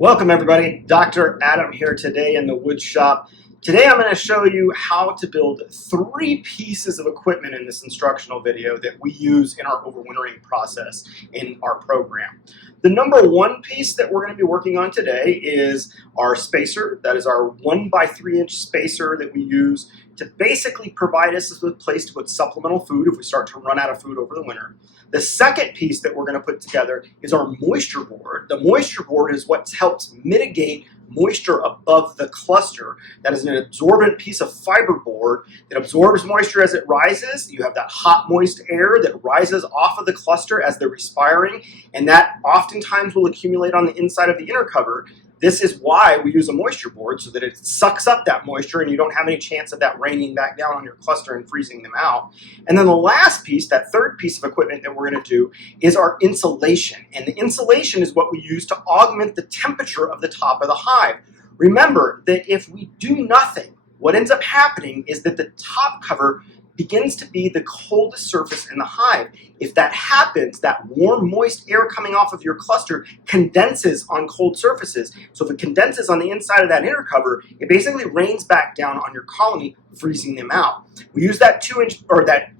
Welcome everybody, Dr. Adam here today in the wood shop. Today I'm going to show you how to build 3 pieces of equipment in this instructional video that we use in our overwintering process in our program. The number 1 piece that we're going to be working on today is our spacer. That is our 1 by 3 inch spacer that we use to basically provide us with a place to put supplemental food if we start to run out of food over the winter. The second piece that we're going to put together is our moisture board. The moisture board is what helps mitigate moisture above the cluster. That is an absorbent piece of fiber board that absorbs moisture as it rises. You have that hot, moist air that rises off of the cluster as they're respiring, and that oftentimes will accumulate on the inside of the inner cover. This is why we use a moisture board, so that it sucks up that moisture and you don't have any chance of that raining back down on your cluster and freezing them out. And then the last piece, that third piece of equipment that we're going to do, is our insulation. And the insulation is what we use to augment the temperature of the top of the hive. Remember that if we do nothing, what ends up happening is that the top cover begins to be the coldest surface in the hive. If that happens, that warm, moist air coming off of your cluster condenses on cold surfaces. So if it condenses on the inside of that inner cover, it basically rains back down on your colony, freezing them out. We use that 2-inch, or that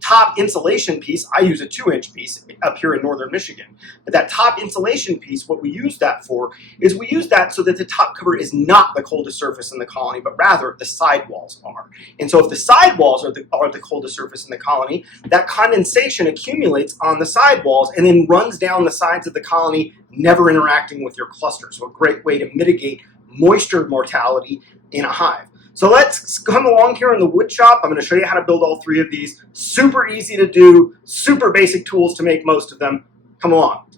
top insulation piece. I use a 2-inch piece up here in northern Michigan. But that top insulation piece, what we use that for is we use that so that the top cover is not the coldest surface in the colony, but rather the sidewalls are. And so if the sidewalls are the coldest surface in the colony, that condensation accumulates on the sidewalls and then runs down the sides of the colony, never interacting with your cluster. So a great way to mitigate moisture mortality in a hive. So let's come along here in the wood shop. I'm going to show you how to build all 3 of these. Super easy to do, super basic tools to make most of them. Come along.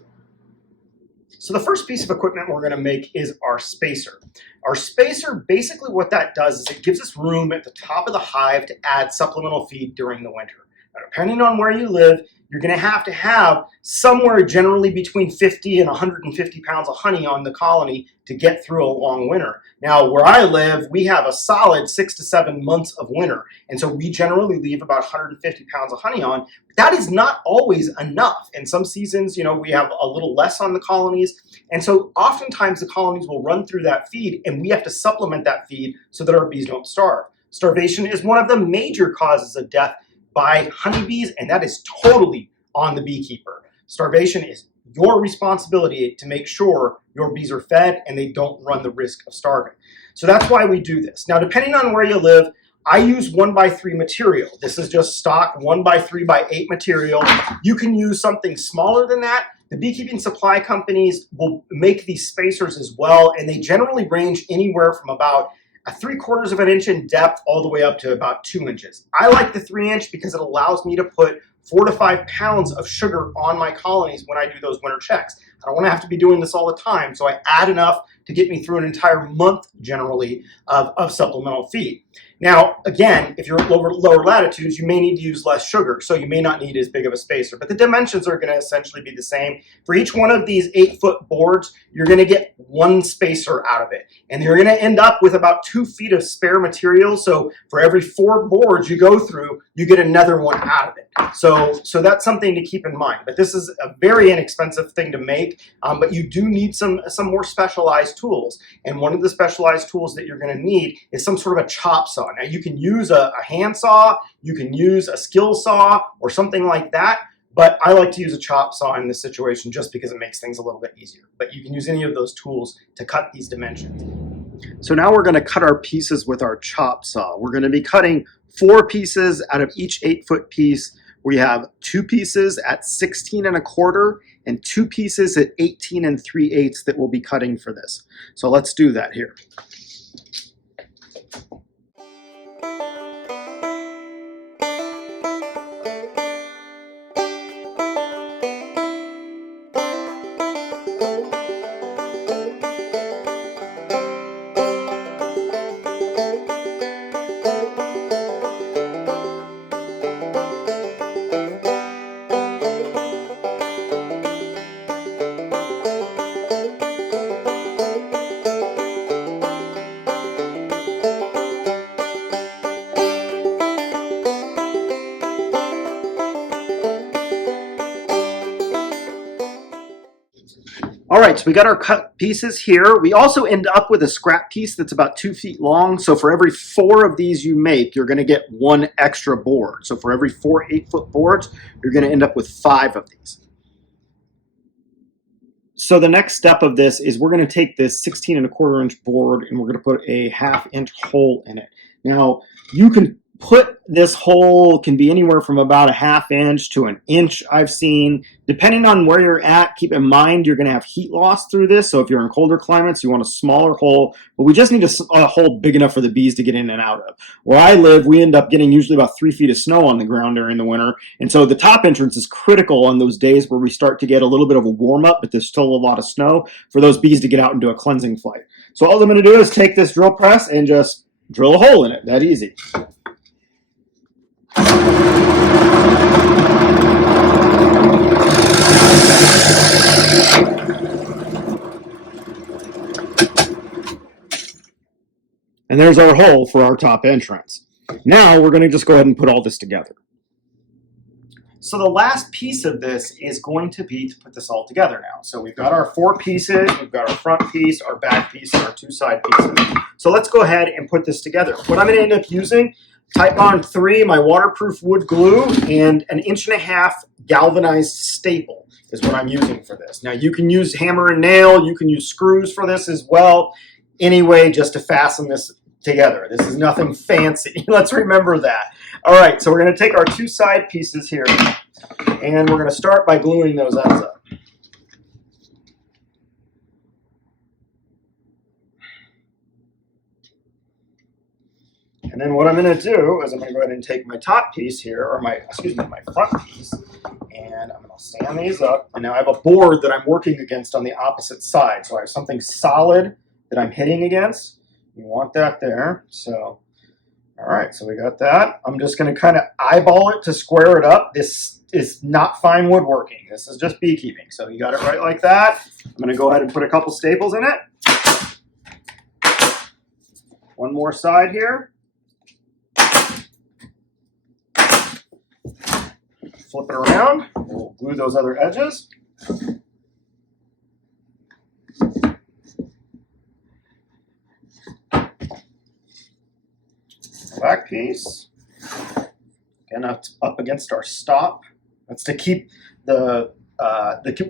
So the first piece of equipment we're going to make is our spacer. Our spacer, basically what that does is it gives us room at the top of the hive to add supplemental feed during the winter. Now, depending on where you live, you're going to have somewhere generally between 50 and 150 pounds of honey on the colony to get through a long winter. Now, where I live, we have a solid 6 to 7 months of winter, and so we generally leave about 150 pounds of honey on. That is not always enough. In some seasons, we have a little less on the colonies, and so oftentimes the colonies will run through that feed, and we have to supplement that feed so that our bees don't starve. Starvation is one of the major causes of death by honeybees, and that is totally on the beekeeper. Starvation is your responsibility to make sure your bees are fed and they don't run the risk of starving. So that's why we do this. Now, depending on where you live, I use 1 by 3 material. This is just stock 1 by 3 by 8 material. You can use something smaller than that. The beekeeping supply companies will make these spacers as well, and they generally range anywhere from about 3/4 of an inch in depth all the way up to about 2 inches. I like the 3-inch because it allows me to put 4 to 5 pounds of sugar on my colonies when I do those winter checks. I don't want to have to be doing this all the time, so I add enough to get me through an entire month generally of supplemental feed. Now, again, if you're at lower latitudes, you may need to use less sugar, so you may not need as big of a spacer, but the dimensions are going to essentially be the same. For each one of these 8-foot boards, you're going to get 1 spacer out of it, and you're going to end up with about 2 feet of spare material, so for every 4 boards you go through, you get another one out of it. So that's something to keep in mind, but this is a very inexpensive thing to make, but you do need some more specialized tools, and one of the specialized tools that you're going to need is some sort of a chop saw. Now, you can use a hand saw, you can use a skill saw, or something like that, but I like to use a chop saw in this situation just because it makes things a little bit easier. But you can use any of those tools to cut these dimensions. So now we're going to cut our pieces with our chop saw. We're going to be cutting 4 pieces out of each 8-foot piece. We have 2 pieces at 16 1/4 and 2 pieces at 18 3/8 that we'll be cutting for this. So let's do that here. All right, so we got our cut pieces here. We also end up with a scrap piece that's about 2 feet long. So for every 4 of these you make, you're going to get 1 extra board. So for every 4 8-foot boards, you're going to end up with 5 of these. So the next step of this is we're going to take this 16 1/4 inch board and we're going to put a 1/2 inch hole in it. Now you can put this hole, can be anywhere from about a 1/2 inch to 1 inch I've seen. Depending on where you're at, keep in mind you're going to have heat loss through this. So if you're in colder climates, you want a smaller hole, but we just need a hole big enough for the bees to get in and out of. Where I live, we end up getting usually about 3 feet of snow on the ground during the winter. And so the top entrance is critical on those days where we start to get a little bit of a warm up, but there's still a lot of snow for those bees to get out and do a cleansing flight. So all I'm going to do is take this drill press and just drill a hole in it. That easy. And there's our hole for our top entrance. Now we're going to just go ahead and put all this together. So the last piece of this is going to be to put this all together now. So we've got our 4 pieces, we've got our front piece, our back piece, and our 2 side pieces. So let's go ahead and put this together. What I'm going to end up using, Type Bond 3, my waterproof wood glue, and an 1.5 inch galvanized staple is what I'm using for this. Now you can use hammer and nail, you can use screws for this as well. Anyway, just to fasten this together. This is nothing fancy. Let's remember that. All right, so we're going to take our 2 side pieces here, and we're going to start by gluing those ends up. And then what I'm going to do is I'm going to go ahead and take my top piece here, or my front piece, and I'm going to stand these up. And now I have a board that I'm working against on the opposite side. So I have something solid that I'm hitting against. You want that there. So, all right, so we got that. I'm just going to kind of eyeball it to square it up. This is not fine woodworking. This is just beekeeping. So you got it right like that. I'm going to go ahead and put a couple staples in it. One more side here. Flip it around. We'll glue those other edges. Back piece. Again, up against our stop. That's to keep the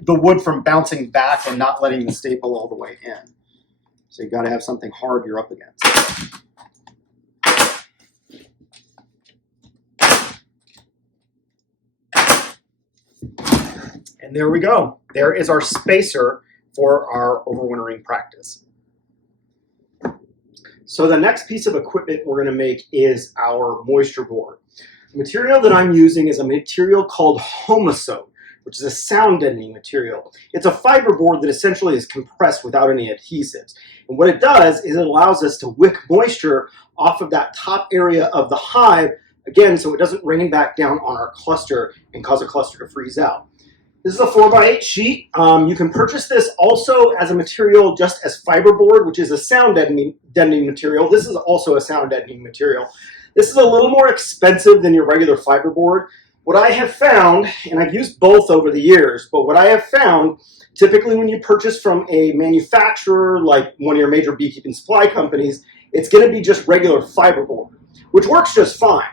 wood from bouncing back and not letting the staple all the way in. So you got to have something hard you're up against. And there we go. There is our spacer for our overwintering practice. So the next piece of equipment we're going to make is our moisture board. The material that I'm using is a material called Homosote, which is a sound deadening material. It's a fiber board that essentially is compressed without any adhesives. And what it does is it allows us to wick moisture off of that top area of the hive, again, so it doesn't rain back down on our cluster and cause a cluster to freeze out. This is a 4x8 sheet. You can purchase this also as a material just as fiberboard, which is a sound deadening material. This is also a sound deadening material. This is a little more expensive than your regular fiberboard. What I have found, and I've used both over the years, but what I have found, typically when you purchase from a manufacturer like one of your major beekeeping supply companies, it's going to be just regular fiberboard, which works just fine.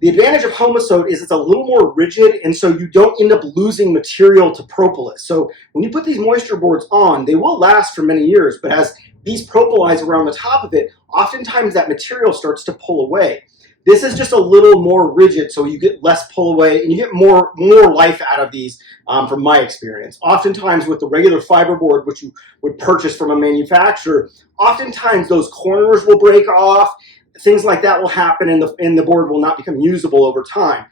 The advantage of Homosote is it's a little more rigid, and so you don't end up losing material to propolis. So when you put these moisture boards on, they will last for many years, but as bees propolis around the top of it, oftentimes that material starts to pull away. This is just a little more rigid, so you get less pull away, and you get more life out of these from my experience. Oftentimes with the regular fiberboard, which you would purchase from a manufacturer, oftentimes those corners will break off. Things like that will happen, and the board will not become usable over time.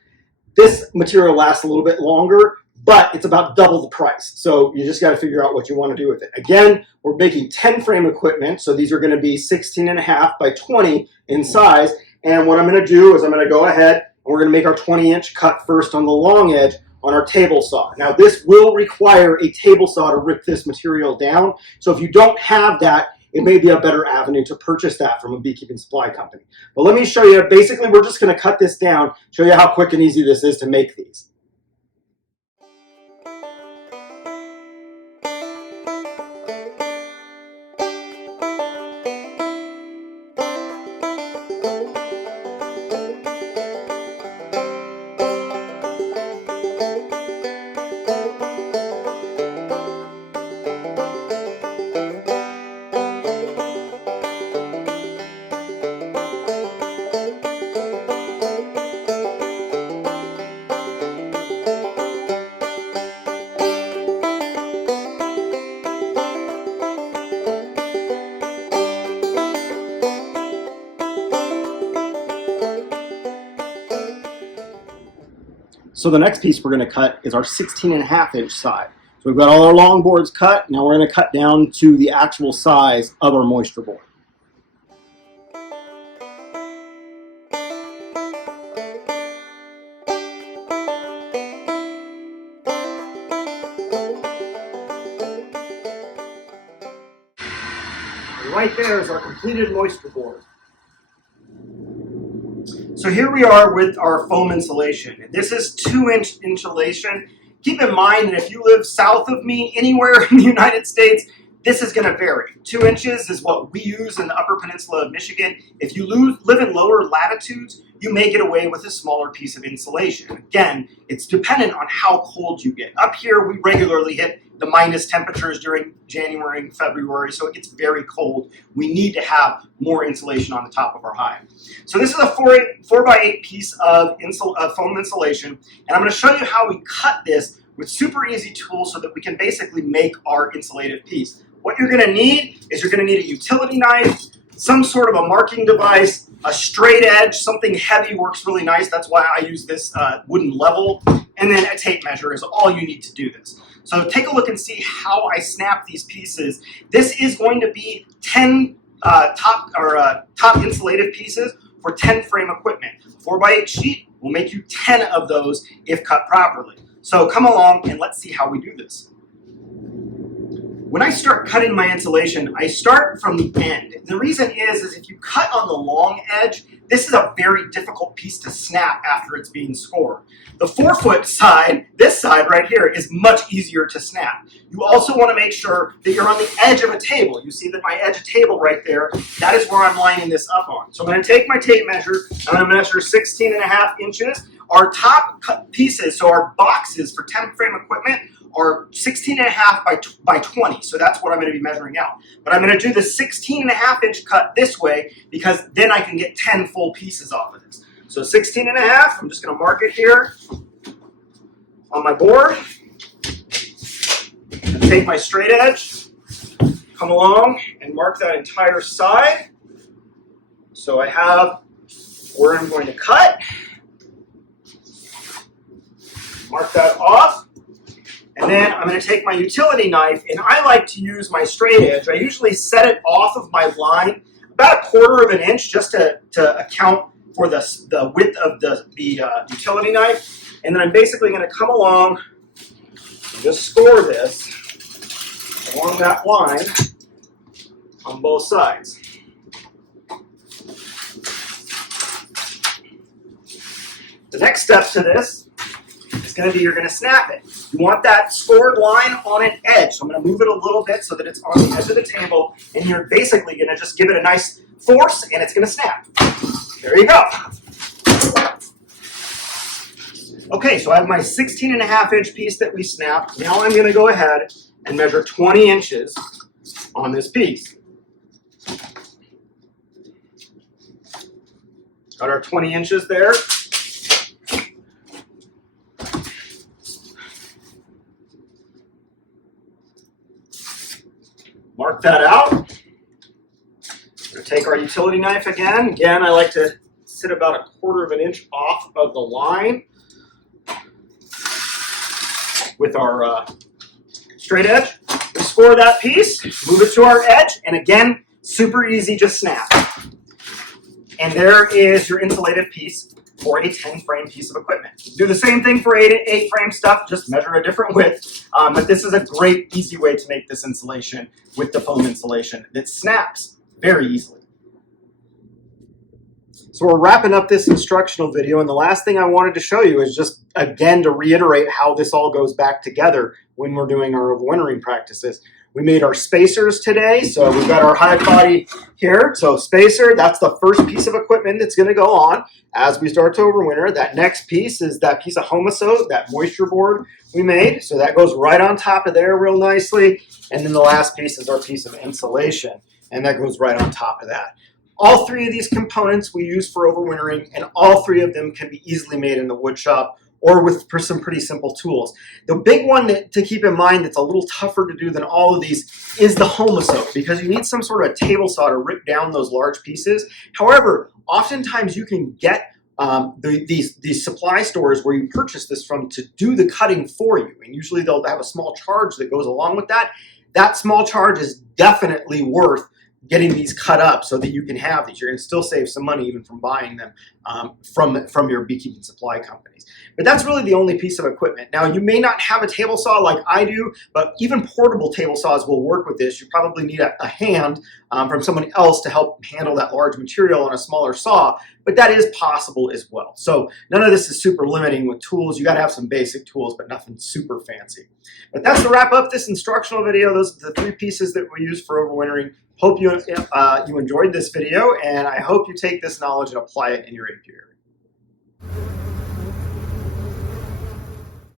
This material lasts a little bit longer, but it's about double the price. So you just got to figure out what you want to do with it. Again, we're making 10 frame equipment, so these are going to be 16.5 by 20 in size. And what I'm going to do is I'm going to go ahead and we're going to make our 20-inch cut first on the long edge on our table saw. Now this will require a table saw to rip this material down. So if you don't have that, it may be a better avenue to purchase that from a beekeeping supply company. But let me show you, basically we're just going to cut this down, show you how quick and easy this is to make these. So the next piece we're going to cut is our 16.5-inch side. So we've got all our long boards cut. Now we're going to cut down to the actual size of our moisture board. And right there is our completed moisture board. So here we are with our foam insulation. This is 2-inch insulation. Keep in mind that if you live south of me, anywhere in the United States, this is going to vary. 2 inches is what we use in the Upper Peninsula of Michigan. If you live in lower latitudes, you may get away with a smaller piece of insulation. Again, it's dependent on how cold you get. Up here, we regularly hit the minus temperatures during January and February, so it gets very cold. We need to have more insulation on the top of our hive. So this is a 4x8 piece of foam insulation, and I'm going to show you how we cut this with super easy tools so that we can basically make our insulated piece. What you're going to need is you're going to need a utility knife, some sort of a marking device, a straight edge, something heavy works really nice. That's why I use this wooden level, and then a tape measure is all you need to do this. So take a look and see how I snap these pieces. This is going to be 10 top insulated pieces for 10 frame equipment. 4x8 sheet will make you 10 of those if cut properly. So come along and let's see how we do this. When I start cutting my insulation, I start from the end. The reason is if you cut on the long edge, this is a very difficult piece to snap after it's being scored. The 4-foot side, this side right here, is much easier to snap. You also want to make sure that you're on the edge of a table. You see that my edge of table right there, that is where I'm lining this up on. So I'm going to take my tape measure, I'm going to measure 16.5 inches. Our top cut pieces, so our boxes for 10 frame equipment, are 16.5 by 20, so that's what I'm going to be measuring out. But I'm going to do the 16.5-inch cut this way because then I can get 10 full pieces off of this. So 16.5, I'm just going to mark it here on my board. And take my straight edge, come along and mark that entire side. So I have where I'm going to cut. Mark that off. And then I'm going to take my utility knife, and I like to use my straight edge. I usually set it off of my line about 1/4 of an inch just to account for the width of the utility knife. And then I'm basically going to come along and just score this along that line on both sides. The next step to this is going to be you're going to snap it. You want that scored line on an edge. So I'm going to move it a little bit so that it's on the edge of the table, and you're basically going to just give it a nice force, and it's going to snap. There you go. Okay, so I have my 16.5-inch piece that we snapped. Now I'm going to go ahead and measure 20 inches on this piece. Got our 20 inches there. Mark that out. We're going to take our utility knife again. Again, I like to sit about 1/4 of an inch off of the line with our straight edge. We score that piece, move it to our edge, and again, super easy, just snap. And there is your insulated piece for a 10-frame piece of equipment. Do the same thing for 8-frame stuff, just measure a different width. But this is a great, easy way to make this insulation with the foam insulation that snaps very easily. So we're wrapping up this instructional video, and the last thing I wanted to show you is just, again, to reiterate how this all goes back together when we're doing our overwintering practices. We made our spacers today, so we've got our hive body here. So spacer, that's the first piece of equipment that's going to go on as we start to overwinter. That next piece is that piece of Homosote, that moisture board we made. So that goes right on top of there real nicely. And then the last piece is our piece of insulation, and that goes right on top of that. All three of these components we use for overwintering, and all three of them can be easily made in the wood shop or with some pretty simple tools. The big one to keep in mind that's a little tougher to do than all of these is the Homosote, because you need some sort of table saw to rip down those large pieces. However, oftentimes you can get these supply stores where you purchase this from to do the cutting for you, and usually they'll have a small charge that goes along with that. That small charge is definitely worth getting these cut up so that you can have these. You're going to still save some money even from buying them from your beekeeping supply companies. But that's really the only piece of equipment. Now, you may not have a table saw like I do, but even portable table saws will work with this. You probably need a hand from someone else to help handle that large material on a smaller saw, but that is possible as well. So none of this is super limiting with tools. You got to have some basic tools, but nothing super fancy. But that's to wrap up this instructional video. Those are the 3 pieces that we use for overwintering. Hope you enjoyed this video, and I hope you take this knowledge and apply it in your apiary.